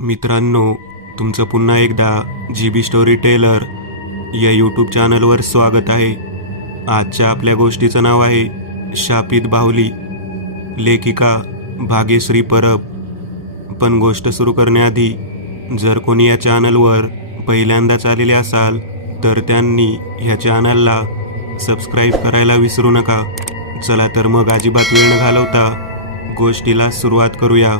मित्रांनो, तुमचं पुन्हा एकदा GB स्टोरी टेलर या यूट्यूब चॅनलवर स्वागत आहे. आजच्या आपल्या गोष्टीचं नाव आहे शापित बाहुली. लेखिका भाग्यश्री परब. पण गोष्ट सुरू करण्याआधी जर कोणी या चॅनलवर पहिल्यांदाच आलेले असाल तर त्यांनी ह्या चॅनलला सबस्क्राईब करायला विसरू नका. चला तर मग अजिबात वेळ न घालवता गोष्टीला सुरुवात करूया.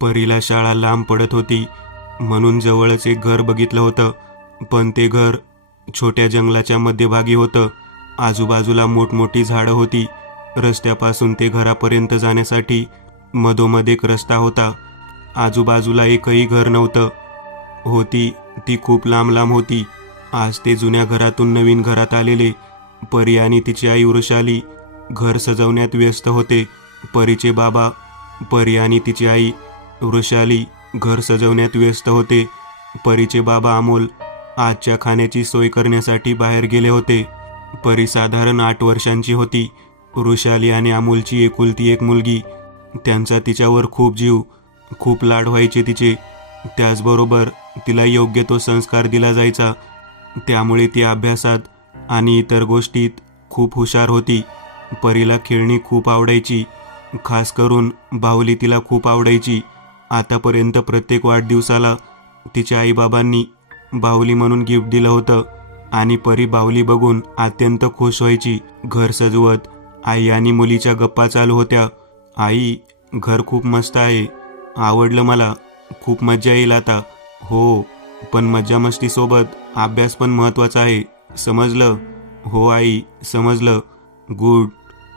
परीला शाळा लांब पडत होती म्हणून जवळच एक घर बघितलं होतं. पण ते घर छोट्या जंगलाच्या मध्यभागी होतं. आजूबाजूला मोठमोठी झाडं होती. रस्त्यापासून ते घरापर्यंत जाण्यासाठी मधोमध एक रस्ता होता. आजूबाजूला एकही घर नव्हतं. होती ती खूप लांब लांब होती. आज ते जुन्या घरातून नवीन घरात आलेले परी आणि तिची आई वृषाली घर सजवण्यात व्यस्त होते. परीचे बाबा परी आणि तिची आई वृषाली घर सजवण्यात व्यस्त होते. परीचे बाबा अमोल आजच्या खाण्याची सोय करण्यासाठी बाहेर गेले होते. परी साधारण 8 वर्षांची होती. वृषाली आणि अमोलची एकुलती एक मुलगी. त्यांचा तिच्यावर खूप जीव, खूप लाड व्हायचे तिचे. त्याचबरोबर तिला योग्य तो संस्कार दिला जायचा. त्यामुळे ती अभ्यासात आणि इतर गोष्टीत खूप हुशार होती. परीला खेळणी खूप आवडायची. खास करून बाहुली तिला खूप आवडायची. आतापर्यंत प्रत्येक वाढदिवसाला तिच्या आईबाबांनी बाहुली म्हणून गिफ्ट दिलं होतं आणि परी बाहुली बघून अत्यंत खुश व्हायची. घर सजवत आई आणि मुलीच्या गप्पा चालू होत्या. आई, घर खूप मस्त आहे, आवडलं मला, खूप मज्जा येईल आता. हो, पण मज्जा मस्ती सोबत अभ्यास पण महत्त्वाचा आहे, समजलं? हो आई, समजलं. गुड.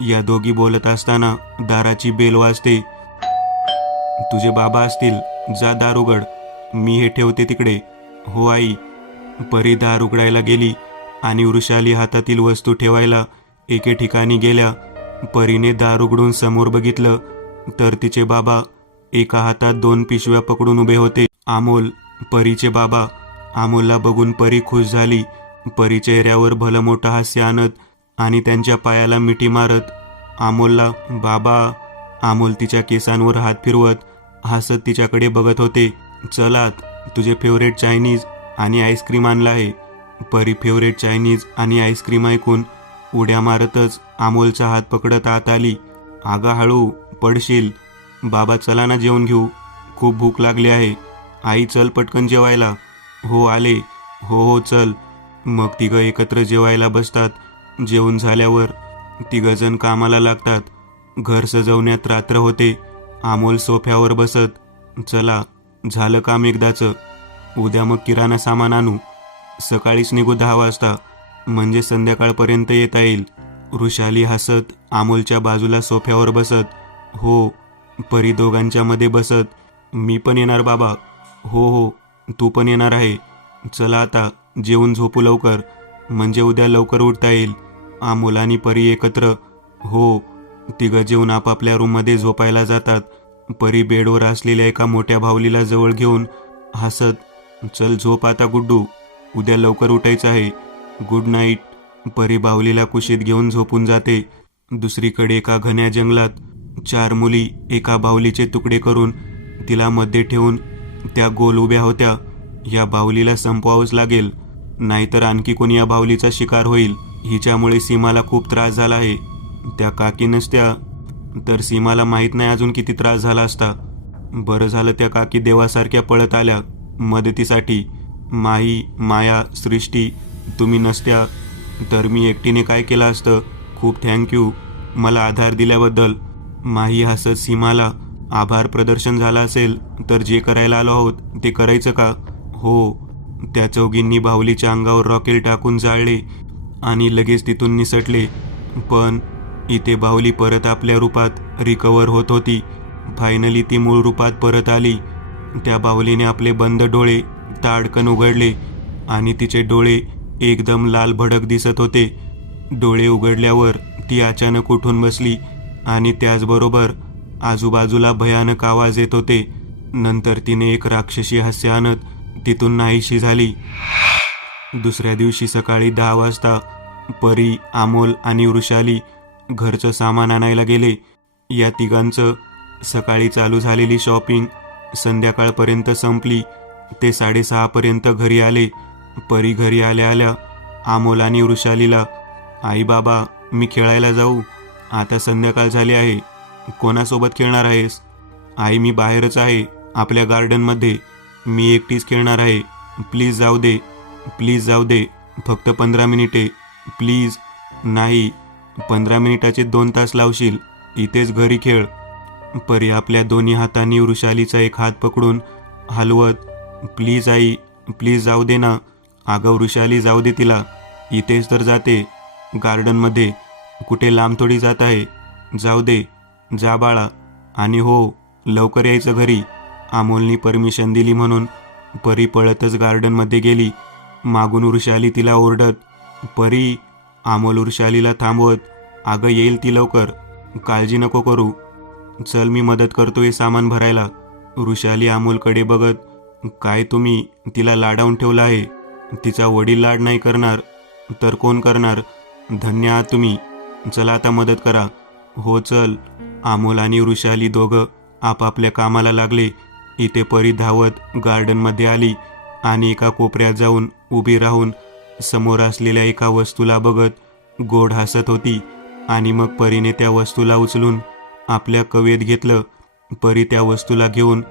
या दोघी बोलत असताना दाराची बेल वाजते. तुझे बाबा असतील, जा दार उघड, मी हे ठेवते तिकडे. हो आई. परी दार उघडायला गेली आणि वृषाली हातातील वस्तू ठेवायला एके ठिकाणी गेल्या. परीने दार उघडून समोर बघितलं तर तिचे बाबा एका हातात 2 पिशव्या पकडून उभे होते. अमोल, परीचे बाबा. अमोलला बघून परी खुश झाली. परी चेहऱ्यावर भलं मोठं हास्य आणत आणि त्यांच्या पायाला मिठी मारत अमोलला बाबा. अमोल तिच्या केसांवर हात फिरवत हसत तिच्याकडे बघत होते. चलात, तुझे फेवरेट चायनीज आणि आईस्क्रीम आणला आहे. परी फेवरेट चायनीज आणि आईस्क्रीम ऐकून उड्या मारतच अमोलचा हात पकडत आत आली. आगा हळू, पडशील. बाबा चला ना जेवण घेऊ, खूप भूक लागली आहे. आई चल पटकन जेवायला. हो आले. हो हो चल. मग तिघं एकत्र जेवायला बसतात. जेवण झाल्यावर तिघंजण कामाला लागतात. घर सजवण्यात रात्र होते. अमोल सोफ्यावर बसत, चला झालं काम एकदाचं, उद्या मग किराणा सामान आणू. सकाळीच निघू 10 वाजता, म्हणजे संध्याकाळपर्यंत येता येईल. वृषाली हसत अमोलच्या बाजूला सोफ्यावर बसत. हो. परी दोघांच्या मध्ये बसत, मी पण येणार बाबा. हो हो, तू पण येणार आहे. चला आता जेवून झोपू लवकर, म्हणजे उद्या लवकर उठता येईल. अमोल आणि परी एकत्र. हो. तिघं जेवून आपापल्या रूममध्ये झोपायला जातात. परी बेडवर असलेल्या एका मोठ्या बाहुलीला जवळ घेऊन हसत, चल झोप आता गुड्डू, उद्या लवकर उठायचं आहे. Good night. परी बाहुलीला कुशीत घेऊन झोपून जाते. दुसरीकडे एका घन्या जंगलात 4 मुली एका बाहुलीचे तुकडे करून तिला मध्ये ठेवून त्या गोल उभ्या होत्या. या बाहुलीला संपवावंच लागेल, नाहीतर आणखी कोणी या बाहुलीचा शिकार होईल. हिच्यामुळे सीमाला खूप त्रास झाला आहे. त्या काकी नसत्या तर सीमाला माहीत नाही अजून किती त्रास झाला असता. बरं झालं त्या काकी देवासारख्या पळत आल्या मदतीसाठी. माही, माया, सृष्टी, तुम्ही नसत्या तर मी एकटीने काय केलं असतं. खूप थँक्यू मला आधार दिल्याबद्दल. माही हसत सीमाला, आभार प्रदर्शन झालं असेल तर जे करायला आलो आहोत ते करायचं का? हो. त्या चौघींनी बाहुलीच्या अंगावर रॉकेल टाकून जाळले आणि लगेच तिथून निसटले. पण इथे बाहुली परत आपल्या रूपात रिकवर होत होती. फायनली ती मूळ रूपात परत आली. त्या बाहुलीने आपले बंद डोळे ताडकन उघडले आणि तिचे डोळे एकदम लाल भडक दिसत होते. डोळे उघडल्यावर ती अचानक उठून बसली आणि त्याचबरोबर आजूबाजूला भयानक आवाज येत होते. नंतर तिने एक राक्षसी हास्य आणत तिथून नाहीशी झाली. दुसऱ्या दिवशी सकाळी 10 वाजता परी, अमोल आणि वृषाली घरचं सामान आणायला गेले. या तिघांचं सकाळी चालू झालेली शॉपिंग संध्याकाळपर्यंत संपली. ते 6:30 पर्यंत घरी आले. परी घरी आल्या आल्या अमोल आणि वृषालीला, आई बाबा मी खेळायला जाऊ, आता संध्याकाळ झाली आहे. कोणासोबत खेळणार आहेस? आई मी बाहेरच आहे, आपल्या गार्डनमध्ये, मी एकटीच खेळणार आहे. प्लीज जाऊ दे, प्लीज जाऊ दे, फक्त 15 मिनिटे प्लीज. नाही, 15 मिनिटाचे 2 तास लावशील, इथेच घरी खेळ. परी आपल्या दोन्ही हातांनी वृषालीचा एक हात पकडून हलवत, प्लीज आई, प्लीज जाऊ दे ना. अगं वृषाली जाऊ दे तिला, इथेच तर जाते, गार्डनमध्ये, कुठे लांब थोडी जात आहे. जाऊ दे, जा बाळा. आणि हो, लवकर यायचं घरी. अमोलनी परमिशन दिली म्हणून परी पळतच गार्डनमध्ये गेली. मागून वृषाली तिला ओरडत, परी. अमोल वृषालीला थांबवत, अगं येईल ती लवकर, काळजी नको करू, चल मी मदत करतो हे सामान भरायला. वृषाली अमोलकडे बघत, काय तुम्ही तिला लाडावून ठेवलं आहे? तिचा वडील लाड नाही करणार तर कोण करणार? धन्य आहात तुम्ही, चला आता मदत करा. हो चल. अमोल आणि वृषाली दोघं आपापल्या कामाला लागले. इथे परी धावत गार्डनमध्ये आली आणि एका कोपऱ्यात जाऊन उभी राहून समोर असलेल्या एका वस्तूला बघत गोड हसत होती. आणि मग परीने त्या वस्तूला उचलून आपल्या कवेत घेतलं. परी त्या वस्तूला घेऊन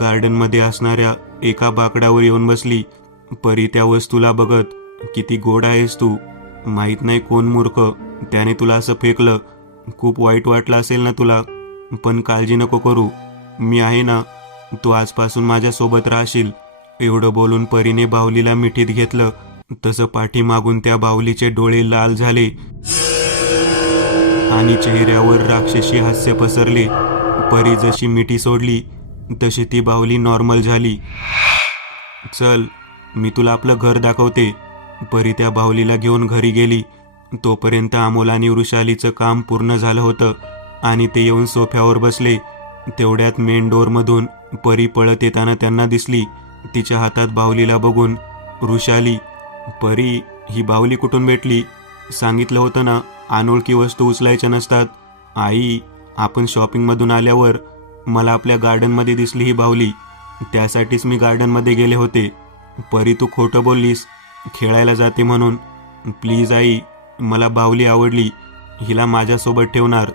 गार्डनमध्ये असणाऱ्या एका बाकडावर येऊन बसली. परी त्या वस्तूला बघत, किती गोड आहेस तू, माहीत नाही कोण मूर्ख त्याने तुला असं फेकलं, खूप वाईट वाटलं असेल ना तुला, पण काळजी नको करू, मी आहे ना, तू आजपासून माझ्यासोबत राहशील. एवढं बोलून परीने बाहुलीला मिठीत घेतलं. तसं पाठीमागून त्या बाहुलीचे डोळे लाल झाले आणि चेहऱ्यावर राक्षसी हास्य पसरले. परी जशी मिठी सोडली तशी ती बाहुली नॉर्मल झाली. चल मी तुला आपलं घर दाखवते. परी त्या बाहुलीला घेऊन घरी गेली. तोपर्यंत अमोल आणि वृषालीचं काम पूर्ण झालं होतं आणि ते येऊन सोफ्यावर बसले. तेवढ्यात मेन डोअरमधून परी पळत येताना त्यांना दिसली. तिच्या हातात बाहुलीला बघून वृषाली, परी ही बाहुली कुठून भेटली? सांगितलं होतं ना अनोळखी वस्तू उचलायच्या नसतात. आई, आपण शॉपिंगमधून आल्यावर मला आपल्या गार्डनमध्ये दिसली ही बाहुली, त्यासाठीच मी गार्डनमध्ये गेले होते. परी तू खोटं बोललीस खेळायला जाते म्हणून. प्लीज आई, मला बाहुली आवडली, हिला माझ्यासोबत ठेवणार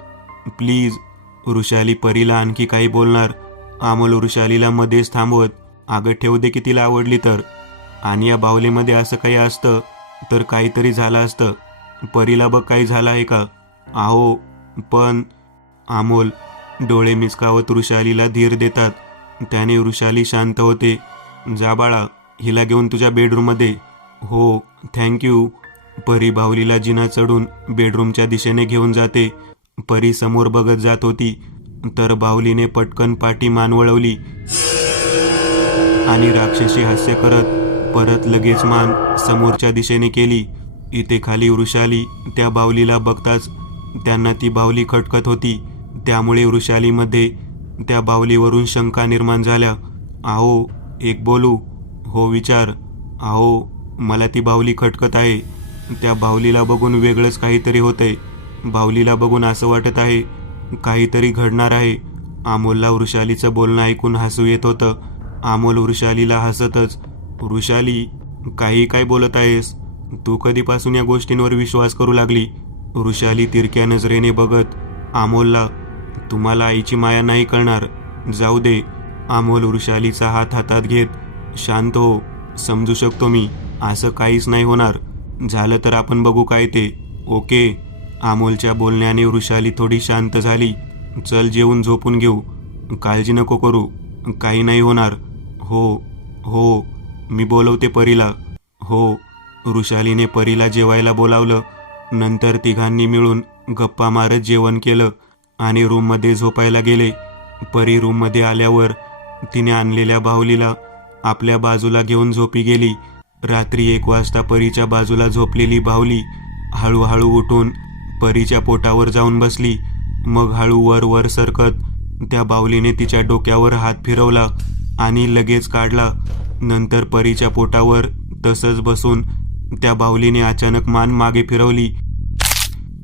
प्लीज. वृषाली परीला आणखी काही बोलणार. अमोल वृषालीला मध्येच थांबवत, अगं ठेवू दे की तिला आवडली तर, आणि या बाहुलीमध्ये असं काही असतं तर काहीतरी झालं असतं. परीला बघ काही झालं आहे का? आहो पण. अमोल डोळे मिचकावत वृषालीला धीर देतात. त्याने वृषाली शांत होते. जा बाळा, हिला घेऊन तुझ्या बेडरूममध्ये. हो थँक्यू. परी बाहुलीला जिना चढून बेडरूमच्या दिशेने घेऊन जाते. परी समोर बघत जात होती तर बाहुलीने पटकन पाठी मान वळवली आणि राक्षसी हास्य करत परत लगेच मान समोरच्या दिशेने केली. इथे खाली वृषाली त्या बाहुलीला बघताच त्यांना ती बाहुली खटकत होती. त्यामुळे वृषालीमध्ये त्या बाहुलीवरून शंका निर्माण झाल्या. आहो एक बोलू? हो विचार. आहो मला ती बाहुली खटकत आहे. त्या बाहुलीला बघून वेगळंच काहीतरी होतंय. बाहुलीला बघून असं वाटत आहे काहीतरी घडणार आहे. अमोलला वृषालीचं बोलणं ऐकून हसू येत होतं. अमोल वृषालीला हसतच, वृषाली काही काय बोलत आहेस? तू कधीपासून या गोष्टींवर विश्वास करू लागली? वृषाली तिरक्या नजरेने बघत अमोलला, तुम्हाला आईची माया नाही कळणार, जाऊ दे. अमोल वृषालीचा हात हातात घेत, शांत हो, समजू शकतो मी, असं काहीच नाही होणार. झालं तर आपण बघू काय ते, ओके? अमोलच्या बोलण्याने वृषाली थोडी शांत झाली. चल जेवून झोपून घेऊ, काळजी नको करू, काही नाही होणार. हो हो, मी बोलवते परीला. हो. वृषालीने परीला जेवायला बोलावलं. नंतर तिघांनी मिळून गप्पा मारत जेवण केलं आणि रूममध्ये झोपायला गेले. परी रूममध्ये आल्यावर तिने आणलेल्या बाहुलीला आपल्या बाजूला घेऊन झोपी गेली. रात्री 1 वाजता परीच्या बाजूला झोपलेली बाहुली हळूहळू उठून परीच्या पोटावर जाऊन बसली. मग हळू वर वर सरकत त्या बाहुलीने तिच्या डोक्यावर हात फिरवला आणि लगेच काढला. नंतर परीच्या पोटावर तसंच बसून त्या बाहुलीने अचानक मान मागे फिरवली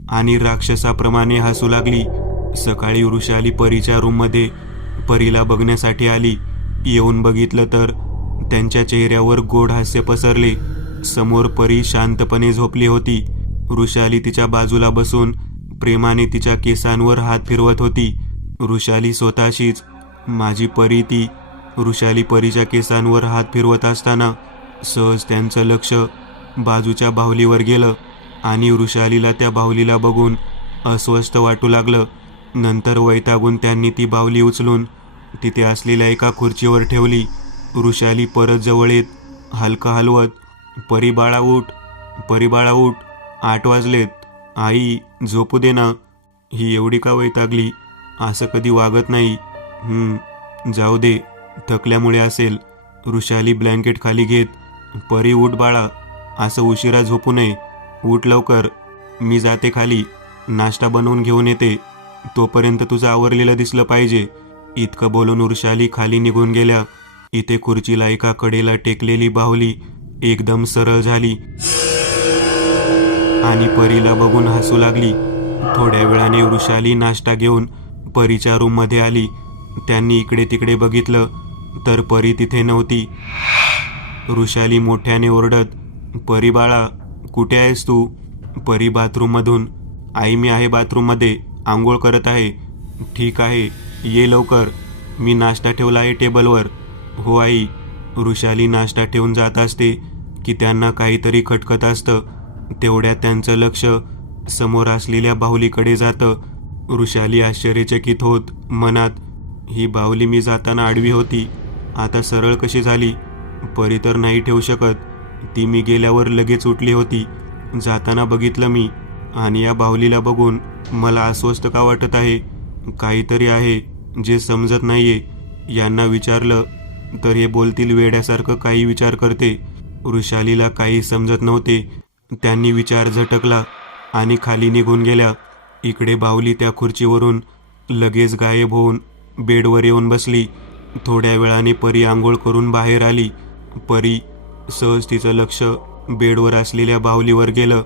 आणि राक्षसाप्रमाणे हसू लागली. सकाळी वृषाली परीच्या रूममध्ये परीला बघण्यासाठी आली. येऊन बघितलं तर त्यांच्या चेहऱ्यावर गोड हास्य पसरले. समोर परी शांतपणे झोपली होती. वृषाली तिच्या बाजूला बसून प्रेमाने तिच्या केसांवर हात फिरवत होती. वृषाली स्वतःशीच, माझी परी ती. वृषाली परीच्या केसांवर हात फिरवत असताना सहज त्यांचं लक्ष बाजूच्या बाहुलीवर गेलं आणि वृषालीला त्या बाहुलीला बघून अस्वस्थ वाटू लागलं. नंतर वैतागून त्यांनी ती बाहुली उचलून तिथे असलेल्या एका खुर्चीवर ठेवली. वृषाली परत जवळ येत हलका हलवत, परी बाळा उठ, परी बाळा उठ, 8 वाजलेत, आई झोपू दे ना. ही एवढी का वैतागली? असं कधी वागत नाही. जाऊ दे, थकल्यामुळे असेल. वृषाली ब्लँकेट खाली घेत, परी उठ बाळा, असं उशिरा झोपू नये, उठ लवकर, मी जाते खाली, नाश्ता बनवून घेऊन येते, तोपर्यंत तुझं आवरलेलं दिसलं पाहिजे. इतकं बोलून वृषाली खाली निघून गेल्या. इथे खुर्चीला एका कडेला टेकलेली बाहुली एकदम सरळ झाली आणि परीला बघून हसू लागली. थोड्या वेळाने वृषाली नाश्ता घेऊन परीच्या रूममध्ये आली. त्यांनी इकडे तिकडे बघितलं तर परी तिथे नव्हती. वृषाली मोठ्याने ओरडत, परी बाळा कुठे आहेस तू? परी बाथरूममधून, आई मी आहे बाथरूममध्ये, आंघोळ करत आहे. ठीक आहे, ये लवकर, मी नाश्ता ठेवला आहे टेबलवर. हो आई. वृषाली नाश्ता ठेवून जात असते की त्यांना काहीतरी खटकत असतं. तेवढ्यात त्यांचं लक्ष समोर असलेल्या बाहुलीकडे जातं. वृषाली आश्चर्यचकित होत मनात, ही बाहुली मी जाताना आडवी होती, आता सरळ कशी झाली? परी तर नाही ठेवू शकत, ती मी गेल्यावर लगेच उठली होती. जाताना बघितलं मी आणि या बाहुलीला बघून मला अस्वस्थ का वाटत आहे? काहीतरी आहे जे समजत नाहीये. यांना विचारलं तर हे बोलतील वेड्यासारखं काही विचार करते. वृषालीला काही समजत नव्हते. त्यांनी विचार झटकला आणि खाली निघून गेल्या. इकडे बाहुली त्या खुर्चीवरून लगेच गायब होऊन बेडवर येऊन बसली. थोड्या वेळाने परी आंघोळ करून बाहेर आली. परी सहज तिचं लक्ष बेडवर असलेल्या बाहुलीवर गेलं.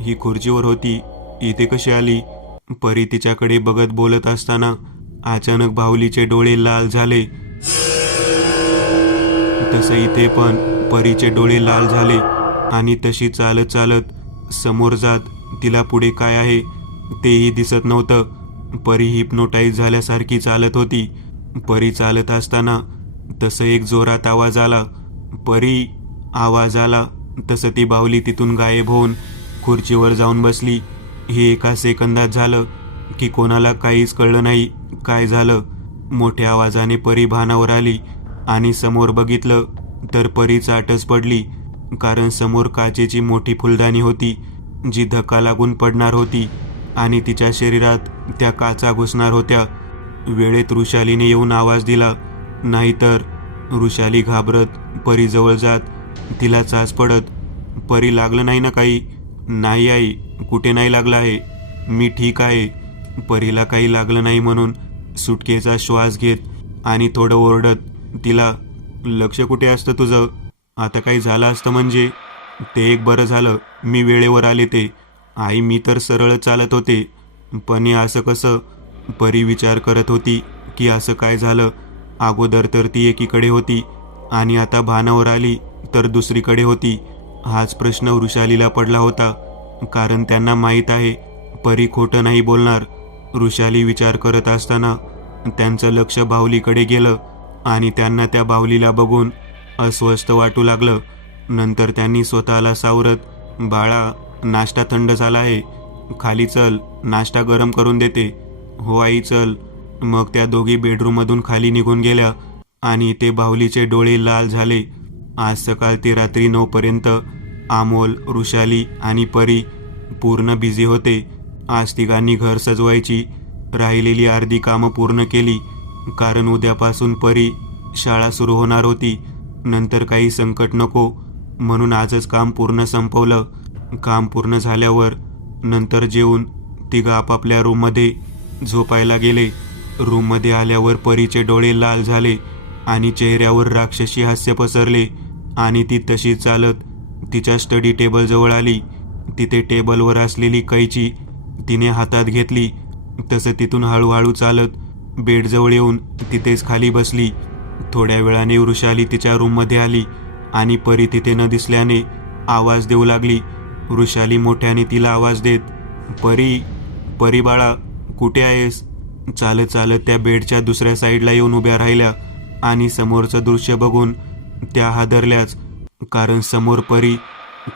ही खुर्चीवर होती, इथे कशी आली? परी तिच्याकडे बघत बोलत असताना अचानक बाहुलीचे डोळे लाल झाले. तसं इथे पण परीचे डोळे लाल झाले आणि तशी चालत चालत समोर जात तिला पुढे काय आहे तेही दिसत नव्हतं. परी हिप्नोटाईज झाल्यासारखी चालत होती. परी चालत असताना तसं एक जोरात आवाज आला. परी, आवाज आला तसं ती बाहुली तिथून गायब होऊन खुर्चीवर जाऊन बसली. हे एका सेकंदात झालं की कोणाला काहीच कळलं नाही काय झालं. मोठ्या आवाजाने परी भानावर आली आणि समोर बघितलं तर परी चाटच पडली, कारण समोर काचेची मोठी फुलदाणी होती जी धक्का लागून पडणार होती आणि तिच्या शरीरात त्या काचा घुसणार होत्या. वेळेत वृषालीने येऊन आवाज दिला, नाहीतर. वृषाली घाबरत परीजवळ जात तिला चाच पडत, परी लागलं नाही ना काही? नाही आई, कुठे नाही लागलं आहे, मी ठीक आहे. परीला काही लागलं नाही म्हणून सुटकेचा श्वास घेत आणि थोडं ओरडत तिला, लक्ष कुठे असतं तुझं? आता काही झालं असतं म्हणजे? ते एक बरं झालं मी वेळेवर आले ते. आई मी तर सरळ चालत होते, पण हे असं कसं? परी विचार करत होती की असं काय झालं. अगोदर तर ती एकीकडे होती आणि आता भानावर आली तर दुसरीकडे होती. हाच प्रश्न वृषालीला पडला होता, कारण त्यांना माहीत आहे परी खोटं नाही बोलणार. वृषाली विचार करत असताना त्यांचं लक्ष बाहुलीकडे गेलं आणि त्यांना त्या बाहुलीला बघून अस्वस्थ वाटू लागलं. नंतर त्यांनी स्वतःला सावरत, बाळा नाश्ता थंड झाला आहे, खाली चल, नाश्ता गरम करून देते. हो आई चल. मग त्या दोघी बेडरूममधून खाली निघून गेल्या आणि ते बाहुलीचे डोळे लाल झाले. आज सकाळ ते रात्री 9 पर्यंत अमोल, वृषाली आणि परी पूर्ण बिझी होते. आज तिघांनी घर सजवायची राहिलेली अर्धी कामं पूर्ण केली, कारण उद्यापासून परी शाळा सुरू होणार होती. नंतर काही संकट नको म्हणून आजच काम पूर्ण संपवलं. काम पूर्ण झाल्यावर नंतर जेवून तिघं आपापल्या रूममध्ये झोपायला गेले. रूममध्ये आल्यावर परीचे डोळे लाल झाले आणि चेहऱ्यावर राक्षसी हास्य पसरले आणि ती तशीच चालत तिच्या स्टडी टेबलजवळ आली. तिथे टेबलवर असलेली कैची तिने हातात घेतली. तसं तिथून हळूहळू चालत बेडजवळ येऊन तिथेच खाली बसली. थोड्या वेळाने वृषाली तिच्या रूममध्ये आली आणि परी तिथे न दिसल्याने आवाज देऊ लागली. वृषाली मोठ्याने तिला आवाज देत, परी, परी बाळा, कुठे आहेस? चालत चालत त्या बेडच्या दुसऱ्या साईडला येऊन उभ्या राहिल्या आणि समोरचं दृश्य बघून त्या हादरल्याच. कारण समोर परी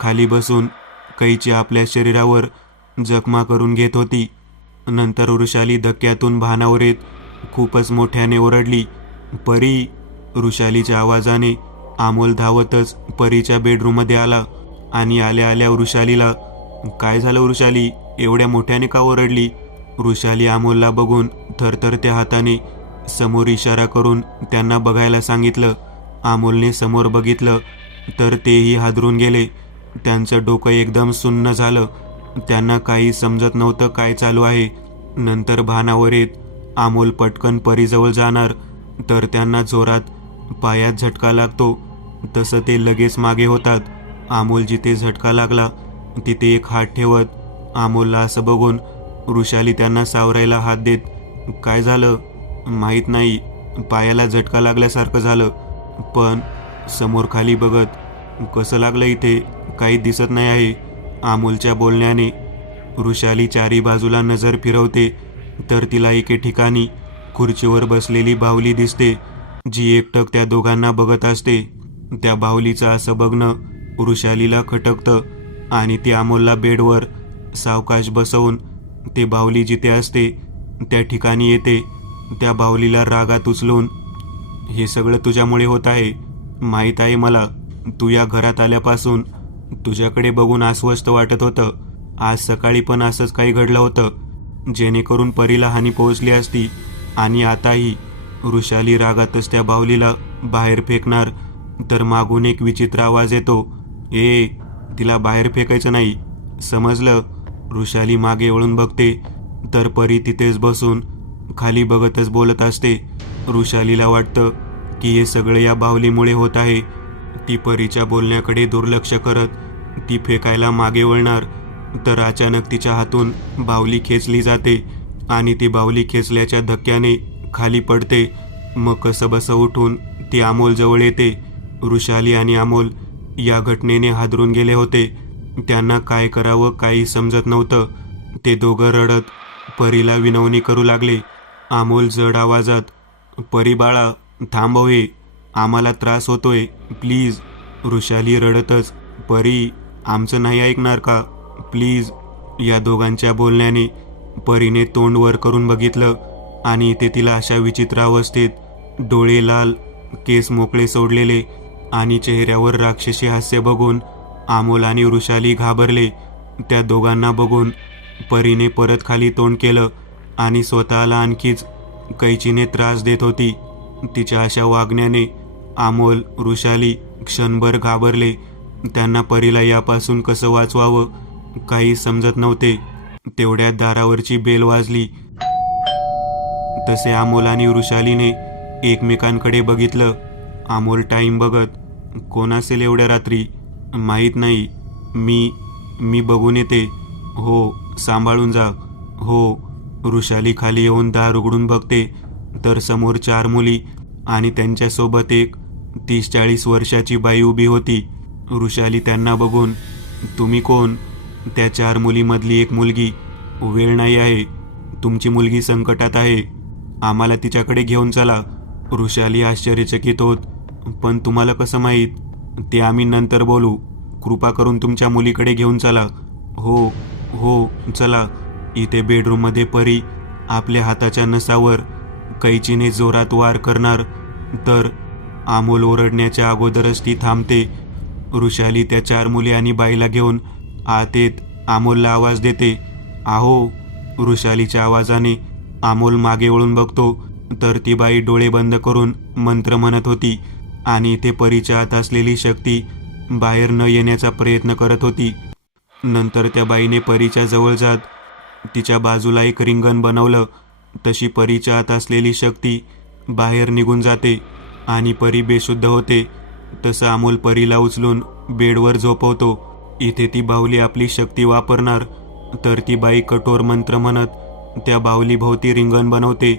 खाली बसून कैची आपल्या शरीरावर जखमा करून घेत होती. नंतर वृषाली धक्क्यातून भानावर येत खूपच मोठ्याने ओरडली, परी. वृषालीच्या आवाजाने अमोल धावतच परीच्या बेडरूममध्ये आला आणि आल्या आल्या वृषालीला, काय झालं वृषाली, एवढ्या मोठ्याने का ओरडली? वृषाली अमोलला बघून थरथरत्या हाताने समोर इशारा करून त्यांना बघायला सांगितलं. अमोलने समोर बघितलं तर तेही हादरून गेले. त्यांचं डोकं एकदम सुन्न झालं. त्यांना काही समजत नव्हतं काय चालू आहे. नंतर भानावर येत अमोल पटकन परीजवळ जाणार तर त्यांना जोरात पायात झटका लागतो. तसं ते लगेच मागे होतात. अमोल जिथे झटका लागला तिथे एक हात ठेवत अमोलला असं बघून वृषाली त्यांना सावरायला हात देत, काय झालं? माहीत नाही, पायाला झटका लागल्यासारखं झालं. पण समोर खाली बघत, कसं लागलं इथे? काही दिसत नाही आहे. अमोलच्या बोलण्याने वृषाली चारी बाजूला नजर फिरवते तर तिला एके ठिकाणी खुर्चीवर बसलेली बाहुली दिसते, जी एकटक त्या दोघांना बघत असते. त्या बाहुलीचं असं बघणं वृषालीला खटकतं आणि ती अमोलला बेडवर सावकाश बसवून ते बाहुली जिथे असते त्या ठिकाणी येते. त्या बाहुलीला रागात उचलून, हे सगळं तुझ्यामुळे होत आहे, माहीत आहे मला. तू या घरात आल्यापासून तुझ्याकडे बघून अस्वस्थ वाटत होतं. आज सकाळी पण असंच काही घडलं होतं, जेणेकरून परीला हानी पोहोचली असती. आणि आताही. वृषाली रागातच त्या बाहुलीला बाहेर फेकणार तर मागून एक विचित्र आवाज येतो, तिला बाहेर फेकायचं नाही, समजलं? वृषाली मागे वळून बघते तर परी तिथेच बसून खाली बघतच बोलत असते. वृषालीला वाटतं की हे सगळं या बाहुलीमुळे होत आहे. ती परीच्या बोलण्याकडे दुर्लक्ष करत ती फेकायला मागे वळणार तर अचानक तिच्या हातून बाहुली खेचली जाते आणि ती बाहुली खेचल्याच्या धक्क्याने खाली पडते. मग कसंबसं उठून ती अमोलजवळ येते. वृषाली आणि अमोल या घटनेने हादरून गेले होते. त्यांना काय करावं काही समजत नव्हतं. ते दोघं रडत परीला विनवणी करू लागले. अमोल जड आवाजात, परी बाळा, थांबव, हे आम्हाला त्रास होतोय, प्लीज. वृषाली रडतच, परी, आमचं नाही ऐकणार का, प्लीज. या दोघांच्या बोलण्याने परीने तोंड वर करून बघितलं आणि ते तिला अशा विचित्र अवस्थेत, डोळे लाल, केस मोकळे सोडलेले आणि चेहऱ्यावर राक्षसी हास्य बघून अमोल आणि वृषाली घाबरले. त्या दोघांना बघून परीने परत खाली तोंड केलं आणि स्वतःला आणखीच कैचीने त्रास देत होती. तिच्या अशा वागण्याने अमोल, वृषाली क्षणभर घाबरले. त्यांना परीला यापासून कसं वाचवावं काही समजत नव्हते. तेवढ्यात दारावरची बेल वाजली. तसे अमोल आणि वृषालीने एकमेकांकडे बघितलं. अमोल टाईम बघत, कोण असेल एवढ्या रात्री? माहीत नाही, मी बघून येते. हो, सांभाळून जा. हो. वृषाली खाली येऊन दार उघडून बघते तर समोर 4 मुली आणि त्यांच्यासोबत एक 30-40 वर्षाची बाई उभी होती. वृषाली त्यांना बघून, तुम्ही कोण? त्या 4 मुलीमधली एक मुलगी, वेळ नाही आहे, तुमची मुलगी संकटात आहे, आम्हाला तिच्याकडे घेऊन चला. वृषाली आश्चर्यचकित होत, पण तुम्हाला कसं माहीत? ते आम्ही नंतर बोलू, कृपा करून तुमच्या मुलीकडे घेऊन चला. हो, चला. इथे बेडरूममध्ये परी आपल्या हाताच्या नसावर कैचीने जोरात वार करणार तर अमोल ओरडण्याच्या अगोदरच ती थांबते. वृषाली त्या 4 मुली आणि बाईला घेऊन आत येत अमोलला आवाज देते, आहो. वृषालीच्या आवाजाने अमोल मागे वळून बघतो तर ती बाई डोळे बंद करून मंत्र म्हणत होती आणि इथे परीच्या आत असलेली शक्ती बाहेर न येण्याचा प्रयत्न करत होती. नंतर त्या बाईने परीच्या जवळ जात तिच्या बाजूला एक रिंगण बनवलं तशी परीच्या आत असलेली शक्ती बाहेर निघून जाते आणि परी बेशुद्ध होते. तसं अमोल परीला उचलून बेडवर झोपवतो. इथे ती बाहुली आपली शक्ती वापरणार तर ती बाई कठोर मंत्र म्हणत त्या बाहुलीभोवती रिंगण बनवते.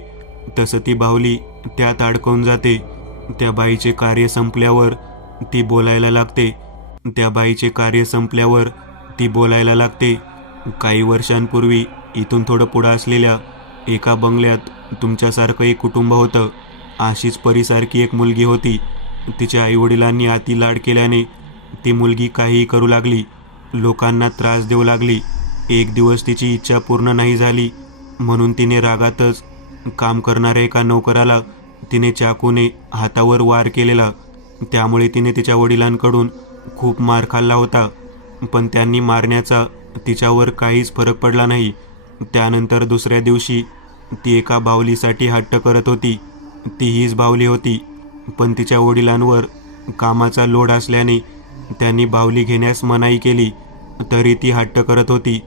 तसं ती बाहुली त्यात अडकवून जाते. त्या बाईचे कार्य संपल्यावर ती बोलायला लागते. काही वर्षांपूर्वी इथून थोडं पुढं असलेल्या एका बंगल्यात तुमच्यासारखं एक कुटुंब होतं. अशीच परीसारखी एक मुलगी होती. तिच्या आईवडिलांनी अति लाड केल्याने ती मुलगी काहीही करू लागली, लोकांना त्रास देऊ लागली. एक दिवस तिची इच्छा पूर्ण नाही झाली म्हणून तिने रागातच काम करणाऱ्या एका नौकराला तिने चाकूने हातावर वार केलेला. त्यामुळे तिने तिच्या वडिलांकडून खूप मार खाल्ला होता, पण त्यांनी मारण्याचा तिच्यावर काहीच फरक पडला नाही. त्यानंतर दुसऱ्या दिवशी ती एका बाहुलीसाठी हट्ट करत होती. ती हीच बाहुली होती, पण तिच्या वडिलांवर कामाचा लोड असल्याने त्यांनी बाहुली घेण्यास मनाई केली. तरी ती हट्ट करत होती.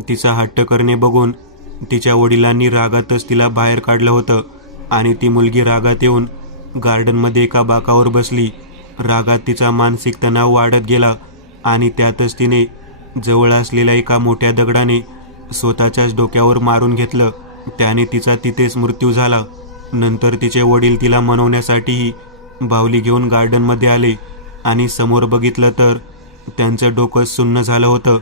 तिचा हट्ट करणे बघून तिच्या वडिलांनी रागातच तिला बाहेर काढलं होतं आणि ती मुलगी रागात येऊन गार्डनमध्ये एका बाकावर बसली. रागात तिचा मानसिक तणाव वाढत गेला आणि त्यातच तिने जवळ असलेल्या एका मोठ्या दगडाने स्वतःच्याच डोक्यावर मारून घेतलं. त्याने तिचा तिथेच मृत्यू झाला. नंतर तिचे वडील तिला मनवण्यासाठीही बाहुली घेऊन गार्डनमध्ये आले आणि समोर बघितलं तर त्यांचं डोकं सुन्न झालं होतं.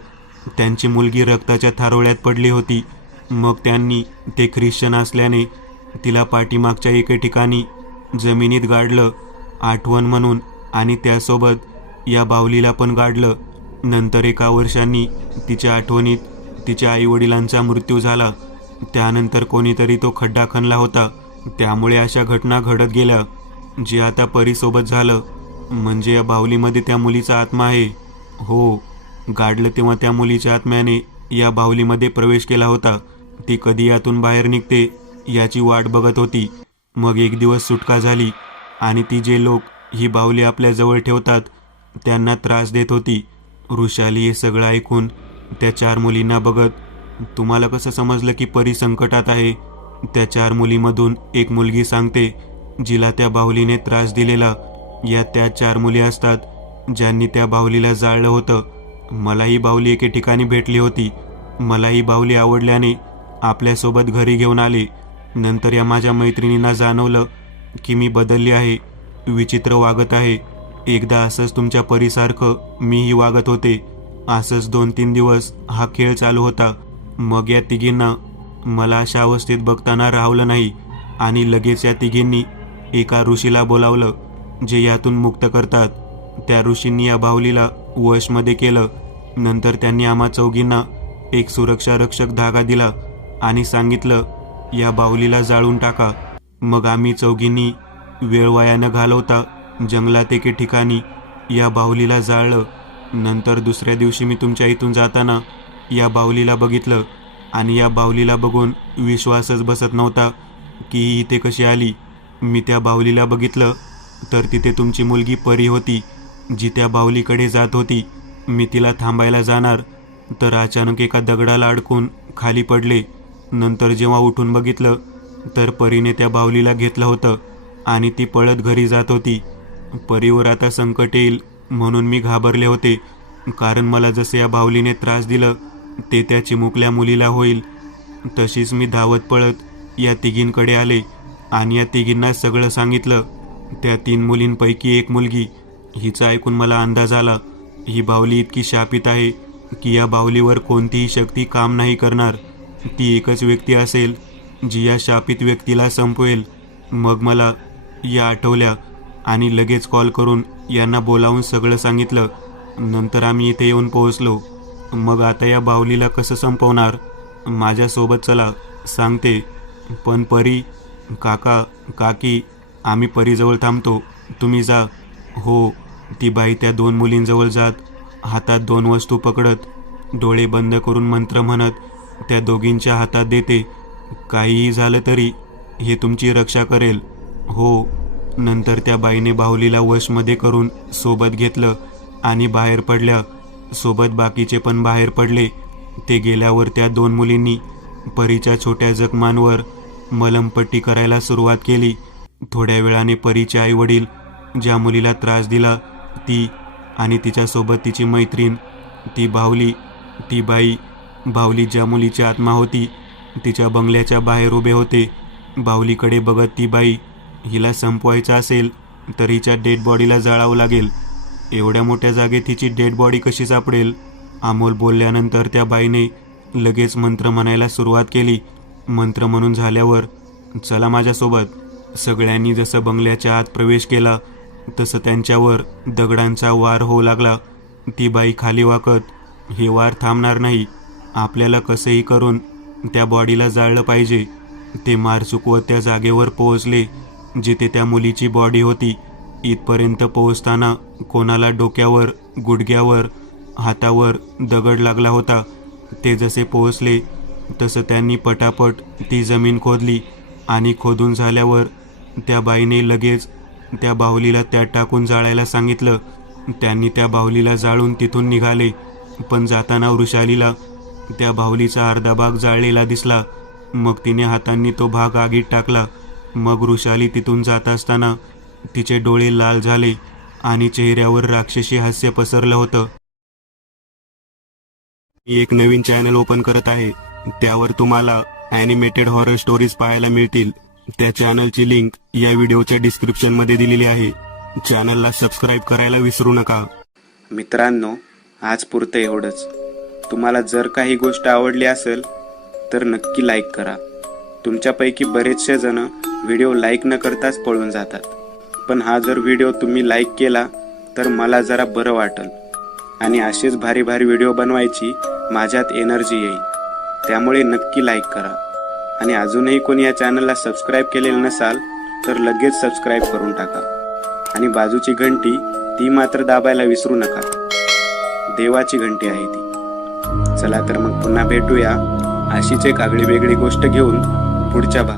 त्यांची मुलगी रक्ताच्या थारोळ्यात पडली होती. मग त्यांनी ते ख्रिश्चन असल्याने तिला पाठीमागच्या एके ठिकाणी जमिनीत गाडलं आठवण म्हणून आणि त्यासोबत या बाहुलीला पण गाडलं. नंतर एका वर्षांनी तिच्या आठवणीत तिच्या आईवडिलांचा मृत्यू झाला. त्यानंतर कोणीतरी तो खड्डा खणला होता. त्यामुळे अशा घटना घडत गेल्या. जे आता परीसोबत झालं म्हणजे या बाहुलीमध्ये त्या मुलीचा आत्मा आहे. हो, गाडलं तेव्हा त्या मुलीच्या आत्म्याने या बाहुलीमध्ये प्रवेश केला होता. ती कधी यातून बाहेर निघते याची वाट बघत होती. मग एक दिवस सुटका झाली आणि ती जे लोक ही बाहुली आपल्या जवळ ठेवतात त्यांना त्रास देत होती. वृषाली हे सगळं ऐकून त्या 4 मुलींना बघत, तुम्हाला कसं समजलं की परी संकटात आहे? त्या 4 मुलीमधून एक मुलगी सांगते, जिला त्या बाहुलीने त्रास दिलेला या त्या 4 मुली असतात ज्यांनी त्या बाहुलीला जाळलं होतं. मला ही बाहुली एके ठिकाणी भेटली होती. मला ही बाहुली आवडल्याने आपल्यासोबत घरी घेऊन आले. नंतर या माझ्या मैत्रिणींना जाणवलं की मी बदलली आहे, विचित्र वागत आहे. एकदा असंच तुमच्या परीसारखं मीही वागत होते. असंच 2-3 दिवस हा खेळ चालू होता. मग या तिघींना मला अशा अवस्थेत बघताना राहवलं नाही आणि लगेच या तिघींनी एका ऋषीला बोलावलं जे यातून मुक्त करतात. त्या ऋषींनी या बाहुलीला वशमध्ये केलं. नंतर त्यांनी आम्हा चौघींना एक सुरक्षा रक्षक धागा दिला आणि सांगितलं, या बाहुलीला जाळून टाका. मग आम्ही चौघींनी वेळ वाया न घालवता जंगलात एके ठिकाणी या बाहुलीला जाळलं. नंतर दुसऱ्या दिवशी मी तुमच्या इथून जाताना या बाहुलीला बघितलं आणि या बाहुलीला बघून विश्वासच बसत नव्हता की ही इथे कशी आली. मी त्या बाहुलीला बघितलं तर तिथे तुमची मुलगी परी होती जी त्या बाहुलीकडे जात होती. मी तिला थांबायला जाणार तर अचानक एका दगडाला अडकून खाली पडले. नंतर जेव्हा उठून बघितलं तर परीने त्या बाहुलीला घेतलं होतं आणि ती पळत घरी जात होती. परीवर आता संकट येईल म्हणून मी घाबरले होते, कारण मला जसे या बाहुलीने त्रास दिलं ते त्या चिमुकल्या मुलीला होईल. तशीच मी धावत पळत या तिघींकडे आले आणि या तिघींना सगळं सांगितलं. त्या 3 मुलींपैकी एक मुलगी, हिचं ऐकून मला अंदाज आला ही बाहुली इतकी शापित आहे की या बाहुलीवर कोणतीही शक्ती काम नाही करणार. ती एकच व्यक्ती असेल जी या शापित व्यक्तीला संपवेल. मग मला या आठवल्या आणि लगेच कॉल करून यांना बोलावून सगळं सांगितलं. नंतर आम्ही इथे येऊन पोहोचलो. मग आता या बाहुलीला कसं संपवणार? माझ्यासोबत चला, सांगते. पण परी, काका, काकी, आम्ही परीजवळ थांबतो, तुम्ही जा. हो, ती बाई त्या 2 मुलींजवळ जात हातात 2 वस्तू पकडत डोळे बंद करून मंत्र म्हणत त्या दोघींच्या हातात देते. काहीही झालं तरी हे तुमची रक्षा करेल. हो. नंतर त्या बाईने बाहुलीला वशमध्ये करून सोबत घेतलं आणि बाहेर पडल्या. सोबत बाकीचे पण बाहेर पडले. ते गेल्यावर त्या 2 मुलींनी परीच्या छोट्या जखमांवर मलमपट्टी करायला सुरुवात केली. थोड्या वेळाने परीचे आई वडील ज्या मुलीला त्रास दिला ती आणि तिच्यासोबत तिची मैत्रीण ती बाई बाहुली ज्या मुलीची आत्मा होती तिच्या बंगल्याच्या बाहेर उभे होते. बाहुलीकडे बघत ती बाई, हिला संपवायचं असेल तर हिच्या डेड बॉडीला जाळावं लागेल. एवढ्या मोठ्या जागेत हिची डेड बॉडी कशी सापडेल? अमोल बोलल्यानंतर त्या बाईने लगेच मंत्र म्हणायला सुरुवात केली. मंत्र म्हणून झाल्यावर चला माझ्यासोबत. सगळ्यांनी जसं बंगल्याच्या आत प्रवेश केला तसं त्यांच्यावर दगडांचा वार होऊ लागला. ती बाई खाली वाकत, हे वार थांबणार नाही, आपल्याला कसंही करून त्या बॉडीला जाळलं पाहिजे. ते मार चुकवत त्या जागेवर पोहोचले जिथे त्या मुलीची बॉडी होती. इथपर्यंत पोहोचताना कोणाला डोक्यावर, गुडघ्यावर, हातावर दगड लागला होता. ते जसे पोहोचले तसं त्यांनी पटापट ती जमीन खोदली आणि खोदून झाल्यावर त्या बाईने लगेच त्या बाहुलीला त्यात टाकून जाळायला सांगितलं. त्यांनी त्या बाहुलीला जाळून तिथून निघाले. पण जाताना वृषालीला त्या बाहुलीचा अर्धा भाग जाळलेला दिसला. मग तिने हातांनी तो भाग आगीत टाकला. मग वृषाली तिथून जात असताना तिचे डोळे लाल झाले आणि चेहऱ्यावर राक्षसी हास्य पसरलं होतं. मी एक नवीन चॅनल ओपन करत आहे, त्यावर तुम्हाला ॲनिमेटेड हॉरर स्टोरीज पाहायला मिळतील. त्या चॅनलची लिंक या व्हिडिओच्या डिस्क्रिप्शनमध्ये दिलेली आहे. चॅनलला सबस्क्राईब करायला विसरू नका. मित्रांनो, आज पुरतं एवढंच. तुम्हाला जर काही गोष्ट आवडली असेल तर नक्की लाईक करा. तुमच्यापैकी बरेचसे जण व्हिडिओ लाईक न करताच पळून जातात, पण हा जर व्हिडिओ तुम्ही लाईक केला तर मला जरा बरं वाटेल आणि असेच भारी भारी व्हिडिओ बनवायची माझ्यात एनर्जी येईल. त्यामुळे नक्की लाईक करा आणि अजूनही कोणी या चॅनलला सबस्क्राईब केलेलं नसाल तर लगेच सबस्क्राईब करून टाका आणि बाजूची घंटी ती मात्र दाबायला विसरू नका. देवाची घंटी आहे ती. चला तर मग पुन्हा भेटूया अशीच एक आगळी वेगळी गोष्ट घेऊन पुढच्या भागात.